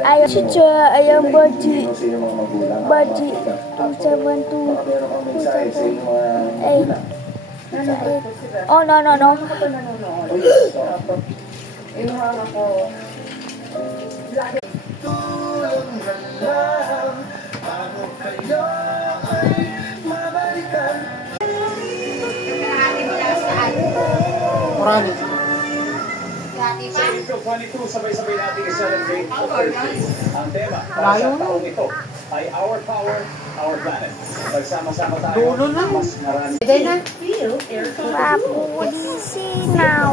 Ayaw siya, ayaw baji. Baji. 272. 278. Oh, no, no, no. Marami. Sa Intro 22, sabay-sabay natin i-celebrate ang tema para sa taong ito ay Our Power, Our Planet. Pagsama-sama tayo, Dulo na. mas marami. Pwede na. Mapulinaw.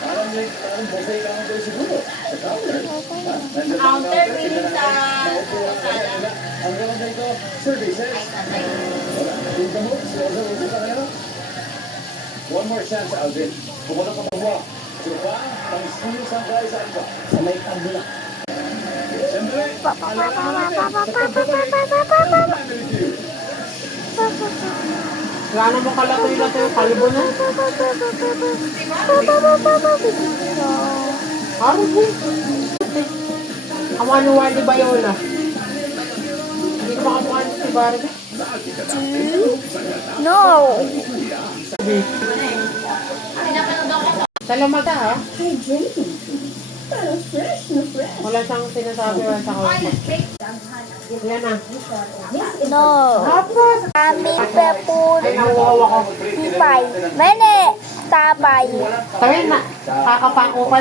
Parang buffet lang ito siguro. Sa counter. Counter meaning sa Ang gawin dito, services. Wala. Yung gamot, seryoso ka ngayon. One more chance, Alvin. Pumunta pa mo. Supa, ang school sa guys, saan ka? Sa may kabila. Siyempre, alam Wala na mo kalatoy-latoy. Kalbo na. Araw po. Kamano-wali ba yun ah? Hindi ko makamukha si Barbie. No. Salamat ha. Wala siyang sinasabi wala sa kausap. Yan na. No. Tapos. Kami pepun. Ay, nawawa ko. Hipay. Mene. Tabay. Sabi na. Kakapako pa.